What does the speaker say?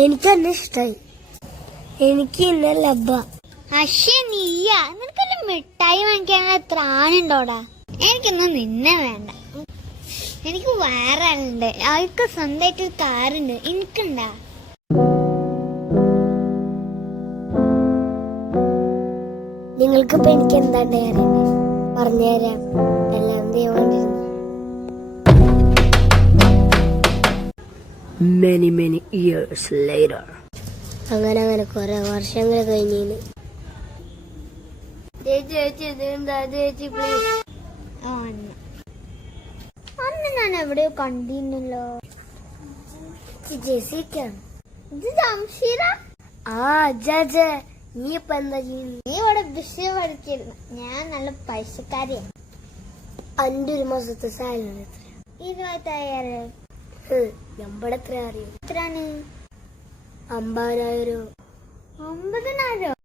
എനിക്ക് തന്നെ ഇഷ്ടായി. എനിക്ക് ഇന്ന ലബ്ബ. പക്ഷേ നീയ നിനക്കല്ല മിഠായി വാങ്ങിക്കാനുള്ള എത്ര ആണുണ്ടോടാ? എനിക്കൊന്നും നിന്നെ വേണ്ട. എനിക്ക് വേറെ ആളുണ്ട്, അവർക്ക് സ്വന്തമായിട്ട് കാറുണ്ട്. എനിക്കുണ്ടാ? നിങ്ങൾക്കിപ്പോ എനിക്ക് എന്താ പറഞ്ഞുതരാം. എല്ലാം ദൈവം. Many years later. അങ്ങനെ കുറെ വർഷങ്ങൾ കഴിഞ്ഞീന്. അന്ന് ഞാൻ എവിടെയോ കണ്ടിരുന്നല്ലോ. ജെസിക്കാണ്. ഇത് ജംഷീറ? നീ ഇപ്പൊ എന്താ ചെയ്യുന്നത്? നീ ഇവിടെ വിഷയം പഠിച്ചിരുന്നു. ഞാൻ നല്ല പൈസക്കാരിയാണ്. 5 മാസത്തെ സാലറി 25,000. നമ്മളെത്ര അറിയും? എത്രയാണ്? 50,000. 50,000?